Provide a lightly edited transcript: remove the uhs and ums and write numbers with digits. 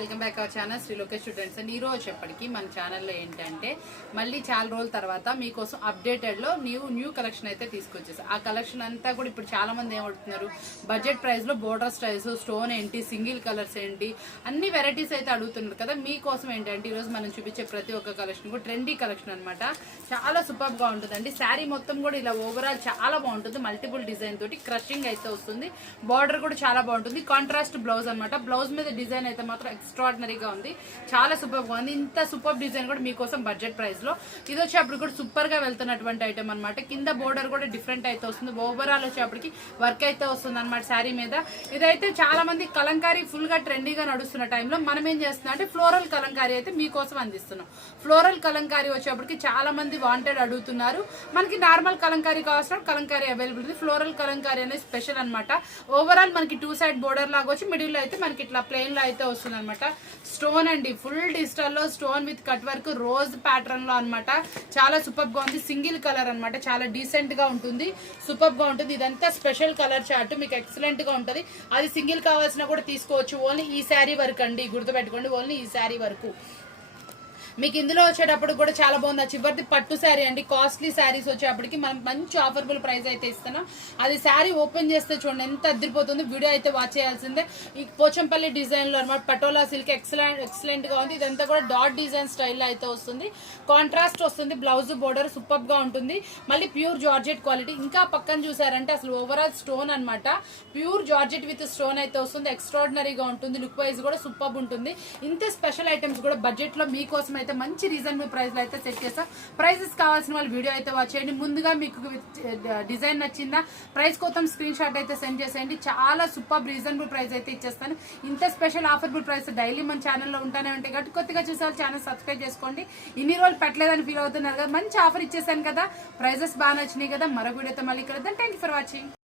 Welcome back our channel Shri Lokesh students and ఈ రోజు వచ్చేప్పటికి మన ఛానల్లో ఏంటంటే మళ్ళీ చాలా రోజుల తర్వాత మీకోసం అప్డేటెడ్లో న్యూ కలెక్షన్ అయితే తీసుకొచ్చేసి ఆ కలెక్షన్ అంతా కూడా ఇప్పుడు చాలా మంది ఏమడుతున్నారు బడ్జెట్ ప్రైస్లో బోర్డర్ స్టైల్స్ స్టోన్ ఏంటి సింగిల్ కలర్స్ ఏంటి అన్ని వెరైటీస్ అయితే అడుగుతున్నారు కదా. మీకోసం ఏంటంటే ఈరోజు మనం చూపించే ప్రతి ఒక్క కలెక్షన్ కూడా ట్రెండీ కలెక్షన్ అనమాట. చాలా సూపర్గా ఉంటుందండి. శారీ మొత్తం కూడా ఇలా ఓవరాల్ చాలా బాగుంటుంది. మల్టిపుల్ డిజైన్ తోటి క్రషింగ్ అయితే వస్తుంది. బార్డర్ కూడా చాలా బాగుంటుంది. కాంట్రాస్ట్ బ్లౌజ్ అనమాట. బ్లౌజ్ మీద డిజైన్ అయితే మాత్రం ఎక్స్ట్రాడినరీగా ఉంది. చాలా సూపర్ గా ఉంది. ఇంత సూపర్ డిజైన్ కూడా మీకోసం బడ్జెట్ ప్రైస్ లో ఇది వచ్చేప్పుడు కూడా సూపర్ గా వెళ్తున్నటువంటి ఐటమ్ అనమాట. కింద బోర్డర్ కూడా డిఫరెంట్ అయితే వస్తుంది. ఓవరాల్ వచ్చేప్పటికి వర్క్ అయితే వస్తుంది అనమాట శారీ మీద. ఇదైతే చాలా మంది కలంకారీ ఫుల్ గా ట్రెండీగా నడుస్తున్న టైంలో మనం ఏం చేస్తున్నాం అంటే ఫ్లోరల్ కలంకారీ అయితే మీకోసం అందిస్తున్నాం. ఫ్లోరల్ కలంకారీ వచ్చేప్పటికి చాలా మంది వాంటెడ్ అడుగుతున్నారు. మనకి నార్మల్ కలంకారీ కావాల్సిన కలంకారీ అవైలబుల్ ఉంది. ఫ్లోరల్ కలంకారీ అనేది స్పెషల్ అనమాట. ఓవరాల్ మనకి 2 సైడ్ బోర్డర్ లాగా వచ్చి మిడిల్ లో అయితే మనకి ఇట్లా ప్లెయిన్ లో అయితే వస్తుంది అనమాట. స్టోన్ అండి, ఫుల్ డిజిటల్ లో stone with cut work rose pattern లో అనమాట. చాలా సూపర్ గా ఉంది. సింగిల్ కలర్ అనమాట. చాలా డీసెంట్ గా ఉంటుంది. సూపర్ గా ఉంటుంది. ఇదంతా స్పెషల్ కలర్ చార్ట్ మీకు ఎక్సలెంట్ గా ఉంటుంది. అది సింగిల్ కావాల్సిన కూడా తీసుకోవచ్చు. ఓన్లీ ఈ శారీ వరకు అండి, గుర్తుపెట్టుకోండి. ఓన్లీ ఈ శారీ వరకు మీకు ఇందులో వచ్చేటప్పుడు కూడా చాలా బాగుంది. చివరిది పట్టు శారీ అండి. కాస్ట్లీ శారీస్ వచ్చేప్పటికి మనం మంచి ఆఫర్బుల్ ప్రైస్ అయితే ఇస్తున్నాం. అది శారీ ఓపెన్ చేస్తే చూడండి ఎంత అద్దరిపోతుంది. వీడియో అయితే వాచ్ చేయాల్సిందే. ఈ పోచంపల్లి డిజైన్ లో అనమాట. పటోలా సిల్క్ ఎక్సలెంట్ గా ఉంది. ఇదంతా కూడా డాట్ డిజైన్ స్టైల్ అయితే వస్తుంది. కాంట్రాస్ట్ వస్తుంది. బ్లౌజ్ బోర్డర్ సూపర్ గా ఉంటుంది. మళ్ళీ ప్యూర్ జార్జెట్ క్వాలిటీ. ఇంకా పక్కన చూసారంటే అసలు ఓవరాల్ స్టోన్ అనమాట. ప్యూర్ జార్జెట్ విత్ స్టోన్ అయితే వస్తుంది. ఎక్స్ట్రాడినరీగా ఉంటుంది. లుక్ వైజ్ కూడా సూపర్ ఉంటుంది. ఇంత స్పెషల్ ఐటమ్స్ కూడా బడ్జెట్ లో మీకోసం అయితే మంచి రీజనబుల్ ప్రైస్ లో అయితే సెట్ చేస్తాం. ప్రైజెస్ కావాల్సిన వాళ్ళు వీడియో అయితే వాచ్ చేయండి. ముందుగా మీకు డిజైన్ నచ్చిందా ప్రైస్ కోసం స్క్రీన్ షాట్ అయితే సెండ్ చేసేయండి. చాలా సూపర్ రీజనబుల్ ప్రైస్ అయితే ఇచ్చేస్తాను. ఇంత స్పెషల్ ఆఫర్బుల్ ప్రైస్ డైలీ మన ఛానల్లో ఉంటానే ఉంటాయి కాబట్టి కొత్తగా చూసే ఛానల్ సబ్స్క్రైబ్ చేసుకోండి. ఇన్ని రోజులు పెట్టలేదని ఫీల్ అవుతున్నారు కదా, మంచి ఆఫర్ ఇచ్చేసాను కదా. ప్రైజెస్ బాగా నచ్చినాయి కదా. మరో వీడియోతో మళ్ళీ కలుద్దాం. Thank you for watching.